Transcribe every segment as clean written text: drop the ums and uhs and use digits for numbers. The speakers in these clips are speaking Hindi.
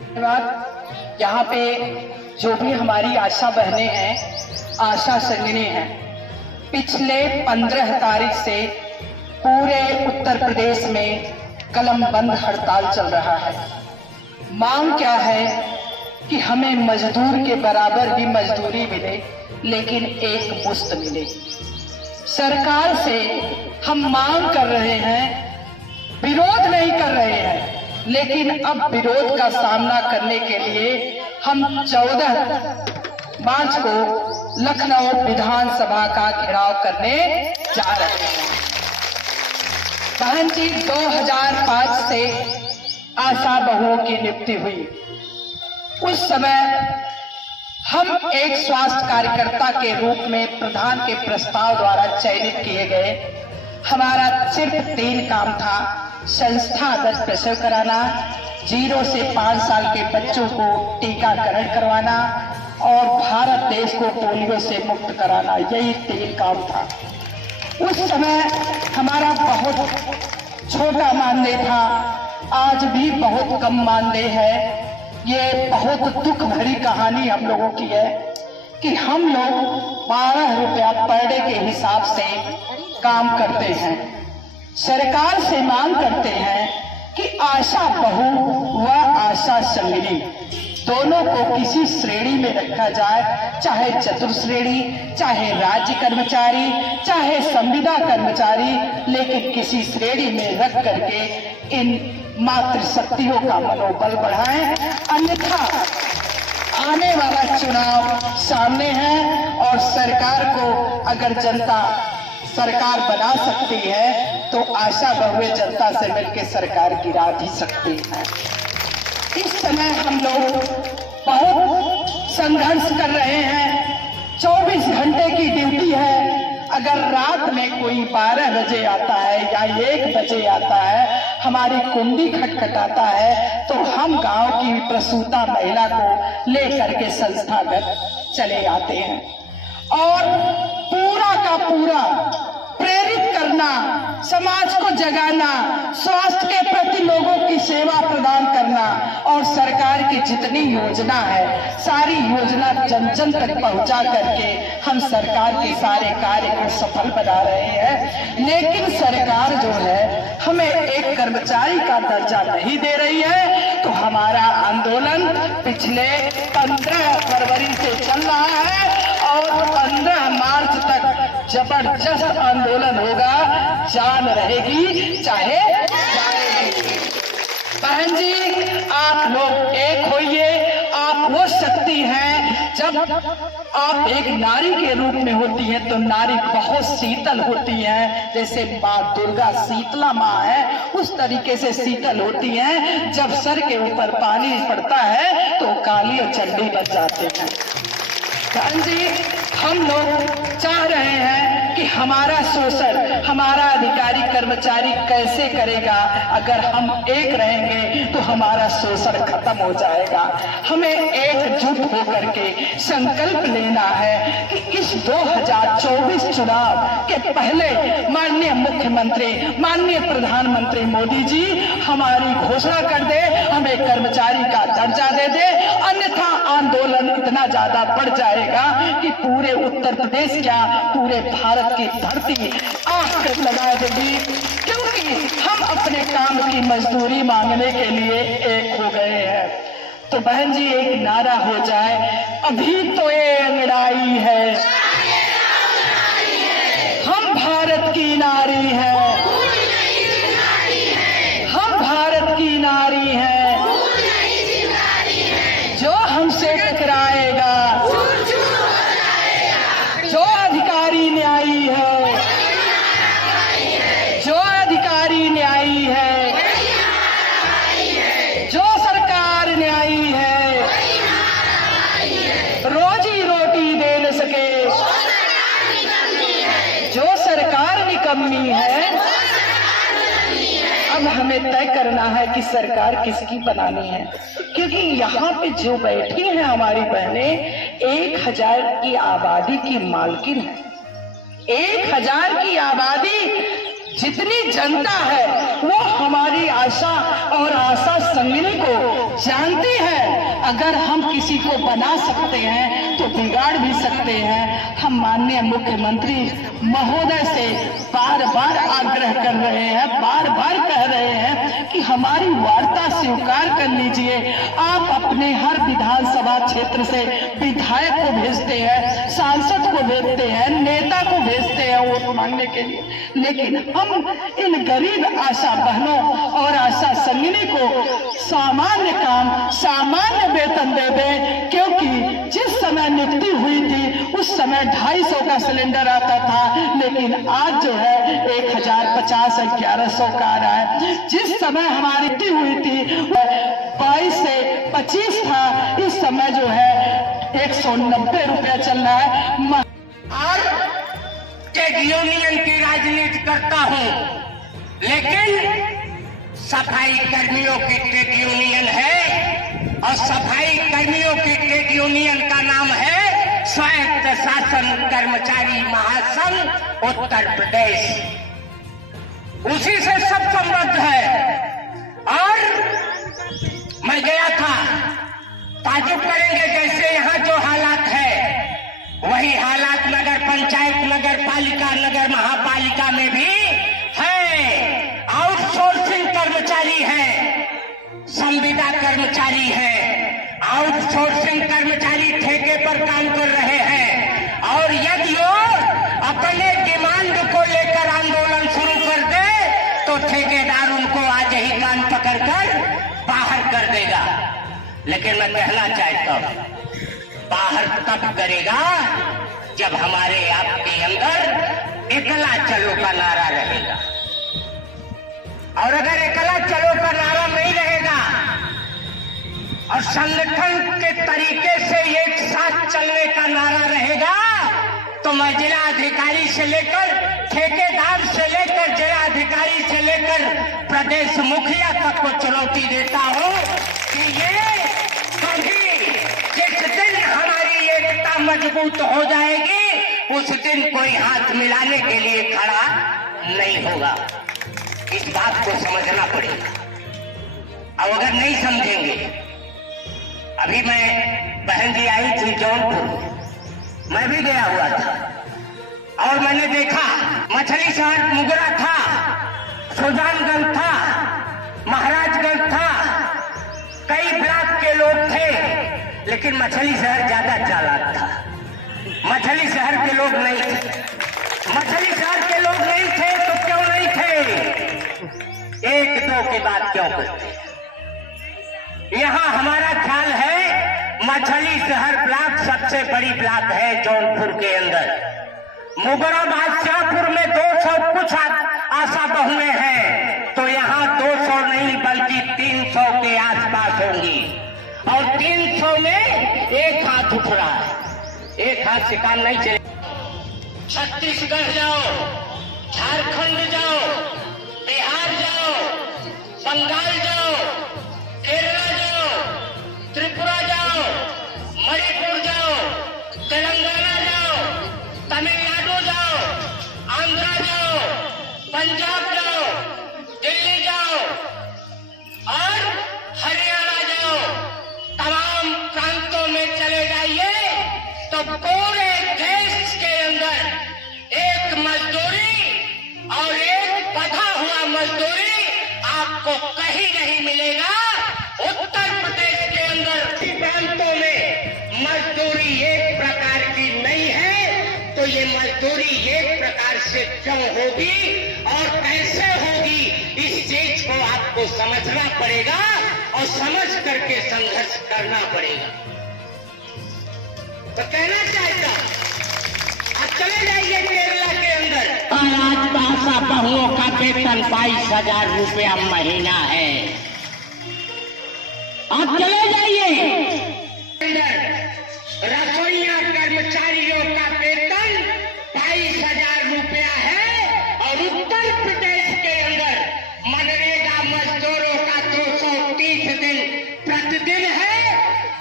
धन्यवाद। यहाँ पे जो भी हमारी आशा बहनें हैं, आशा संगिनी हैं, पिछले 15 तारीख से पूरे उत्तर प्रदेश में कलमबंद हड़ताल चल रहा है। मांग क्या है कि हमें मजदूर के बराबर ही मजदूरी मिले, लेकिन एक मुश्त मिले। सरकार से हम मांग कर रहे हैं, विरोध नहीं कर रहे हैं, लेकिन अब विरोध का सामना करने के लिए हम 14 मार्च को लखनऊ विधानसभा का घेराव करने जा रहे हैं। बहन जी, 2005 से आशा बहुओं की नियुक्ति हुई। उस समय हम एक स्वास्थ्य कार्यकर्ता के रूप में प्रधान के प्रस्ताव द्वारा चयनित किए गए। हमारा सिर्फ 3 काम था: संस्थागत प्रसव कराना, 0 से 5 साल के बच्चों को टीकाकरण करवाना और भारत देश को पोलियो से मुक्त कराना। यही 3 काम था। उस समय हमारा बहुत छोटा मानदेय था, आज भी बहुत कम मानदेय है। ये बहुत दुख भरी कहानी हम लोगों की है कि हम लोग 12 रुपया पर डे के हिसाब से काम करते हैं। सरकार से मांग करते हैं कि आशा बहू व आशा संगिनी दोनों को किसी श्रेणी में रखा जाए, चाहे चतुर्श्रेणी, चाहे राज्य कर्मचारी, चाहे संविदा कर्मचारी, लेकिन किसी श्रेणी में रख करके इन मातृशक्तियों का मनोबल बढ़ाएं। अन्यथा आने वाला चुनाव सामने है और सरकार को अगर जनता सरकार बना सकती है तो आशा बहुएं जनता से मिलकर सरकार गिरा भी सकती है। इस समय हम लोग बहुत संघर्ष कर रहे हैं। 24 घंटे की ड्यूटी है। अगर रात में कोई 12 बजे आता है या 1 बजे आता है, हमारी कुंडी खटखटाता है, तो हम गांव की प्रसूता महिला को लेकर के संस्थागत चले आते हैं और पूरा का पूरा प्रेरित करना, समाज को जगाना, स्वास्थ्य के प्रति लोगों की सेवा प्रदान करना और सरकार की जितनी योजना है सारी योजना जन जन तक पहुंचा करके हम सरकार के सारे कार्य को सफल बना रहे हैं। लेकिन सरकार जो है हमें एक कर्मचारी का दर्जा नहीं दे रही है, तो हमारा आंदोलन पिछले 15 फरवरी से चल रहा है और 15 मार्च तक जबरदस्त आंदोलन होगा। जान रहेगी चाहे जाएगी। बहन जी, आप लोग एक होइए। आप वो शक्ति हैं, जब आप एक नारी के रूप में होती हैं तो नारी बहुत शीतल होती है। जैसे माँ दुर्गा शीतला माँ है, उस तरीके से शीतल होती हैं। जब सर के ऊपर पानी पड़ता है तो काली और चंडी बन जाते हैं। बहन जी, हम लोग चाह रहे हैं कि हमारा शोषण हमारा अधिकारी कर्मचारी कैसे करेगा। अगर हम एक रहेंगे तो हमारा शोषण खत्म हो जाएगा। हमें एकजुट होकर के संकल्प लेना है कि इस 2024 चुनाव के पहले माननीय मुख्यमंत्री, माननीय प्रधानमंत्री मोदी जी हमारी घोषणा कर दे, हमें कर्मचारी का दर्जा दे दे, अन्यथा आंदोलन इतना ज्यादा बढ़ जाएगा कि पूरे उत्तर प्रदेश क्या पूरे भारत की धरती आग लगा देगी। क्योंकि हम अपने काम की मजदूरी मांगने के लिए एक हो गए हैं। तो बहन जी, एक नारा हो जाए, अभी तो ये अंगड़ाई है, हम भारत की नारी है, हम भारत की नारी है। जो हमसे टकराएगा, जो अधिकारी न्यायी है, जो अधिकारी न्यायी है, जो सरकार न्यायी है, रोजी रोटी दे न सके, जो सरकार निकम्मी है। अब हमें तय करना है कि सरकार किसकी बनानी है, क्योंकि यहाँ पे जो बैठी हैं हमारी बहनें 1000 की आबादी की मालकिन है। 1000 की आबादी जितनी जनता है वो हमारी आशा और आशा संगिनी को जानती है। अगर हम किसी को बना सकते हैं तो बिगाड़ भी सकते हैं। हम माननीय मुख्यमंत्री महोदय से बार बार आग्रह कर रहे हैं, बार बार कह रहे हैं कि हमारी वार्ता स्वीकार कर लीजिए। आप अपने हर विधानसभा क्षेत्र से विधायक को भेजते हैं, सांसद को भेजते हैं, नेता को भेजते हैं वोट मांगने के लिए, लेकिन हम इन गरीब आशा बहनों और आशा संगिनी को सामान्य काम, सामान्य वेतन दे दें। क्योंकि जिस समय नियुक्ति हुई थी उस समय 250 का सिलेंडर आता था, लेकिन आज जो है 1050 1100 का आ रहा है। जिस समय हमारी नियुक्ति हुई थी 22 से 25 था, इस समय जो है 190 रुपया चल रहा है। और ट्रेड यूनियन की राजनीति करता हूं, लेकिन सफाई कर्मियों की ट्रेड यूनियन है और सफाई कर्मियों की ट्रेड यूनियन का नाम है स्वायत्त शासन कर्मचारी महासंघ उत्तर प्रदेश। उसी से सब संबद्ध है। और मैं गया था, ताजुब करेंगे जैसे यहाँ जो हालात है वही हालात नगर पंचायत, नगर पालिका, नगर महापालिका में भी है। आउटसोर्सिंग कर्मचारी है, संविदा कर्मचारी है, आउटसोर्सिंग कर्मचारी ठेके पर काम कर रहे हैं। और यदि वो अपने डिमांड को लेकर आंदोलन शुरू कर दे तो ठेकेदार उनको आज ही कान पकड़कर बाहर कर देगा। लेकिन मैं कहना चाहता हूं, बाहर तब करेगा जब हमारे आपके अंदर एकला चलो का नारा रहेगा। और अगर एकला चलो का नारा नहीं रहेगा और संगठन के तरीके से एक साथ चलने का नारा रहेगा, तो मैं जिला अधिकारी से लेकर ठेकेदार से लेकर जिला अधिकारी से लेकर प्रदेश मुखिया तक को चुनौती देता हूं कि ये कभी जिस दिन हमारी एकता मजबूत हो जाएगी उस दिन कोई हाथ मिलाने के लिए खड़ा नहीं होगा। इस बात को समझना पड़ेगा। अब अगर नहीं समझेंगे, अभी मैं बहन जी आई थी जौनपुर, मैं भी गया हुआ था और मैंने देखा मछली शहर मुगरा था, सुजानगंज था, महाराजगंज था, कई ब्लॉक के लोग थे, लेकिन मछली शहर ज्यादा चालाक था। मछली शहर के लोग नहीं थे। मछली शहर के लोग नहीं थे तो क्यों नहीं थे? एक दो की बात क्यों करते? यहाँ हमारा ख्याल है मछली शहर ब्लॉक सबसे बड़ी ब्लॉक है जौनपुर के अंदर। मुगरा बादशाहपुर में 200 कुछ आशा बहुएं हैं, तो यहाँ 200 नहीं बल्कि 300 के आसपास होंगी। और 300 में एक हाथ उठ रहा है, एक हाथ से काम नहीं चले। छत्तीसगढ़ जाओ, झारखंड जाओ, बिहार जाओ, बंगाल जाओ, केरला जाओ, त्रिपुरा जाओ, मणिपुर जाओ, तेलंगाना जाओ, तमिलनाडु जाओ, आंध्रा जाओ, पंजाब जाओ, दिल्ली जाओ और हरियाणा जाओ, तमाम प्रांतों में चले जाइए तो पूरे देश के अंदर एक मजदूरी और एक बधा हुआ मजदूरी आपको कहीं नहीं मिलेगा। उत्तर प्रदेश के अंदर प्रांतों में मजदूरी एक प्रकार की नहीं है, तो ये मजदूरी एक प्रकार से क्यों होगी और कैसे होगी, इस चीज को आपको समझना पड़ेगा और समझ करके संघर्ष करना पड़ेगा। तो कहना चाहता आप चले जाइए केरला के अंदर, आज आशा बहुओं का वेतन 22,000 रुपया महीना है। आप चले जाइए रसोइया कर्मचारियों का वेतन 22,000 रुपया है और उत्तर प्रदेश के अंदर मनरेगा मजदूरों का 230 दिन प्रतिदिन है,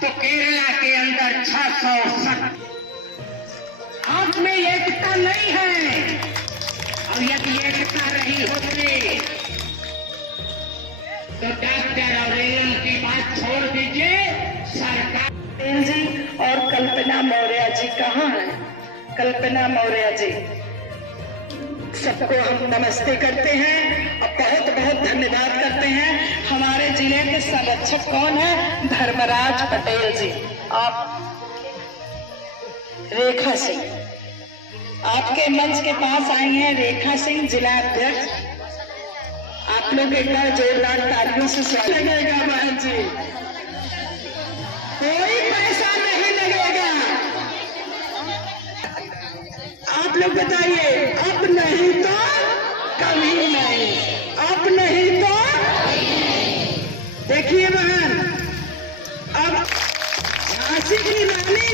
तो केरला के अंदर 660। आप में एकता नहीं है। यदि एकता रही होती तो डॉक्टर और एएम की बात छोड़ दीजिए, सरकार। पटेल जी और कल्पना मौर्य जी कहाँ हैं? कल्पना मौर्य जी, सबको हम नमस्ते करते हैं और बहुत बहुत धन्यवाद करते हैं। हमारे जिले के संरक्षक कौन है? धर्मराज पटेल जी। आप रेखा सिंह, आपके मंच के पास आई हैं रेखा सिंह, जिला अध्यक्ष। आप लोग एक बार जोरदार तालियों से स्वागत लगेगा बहन जी, कोई पैसा नहीं लगेगा। आप लोग बताइए, अब नहीं तो कभी नहीं, अब नहीं तो। देखिए बहन, अब झांसी की रानी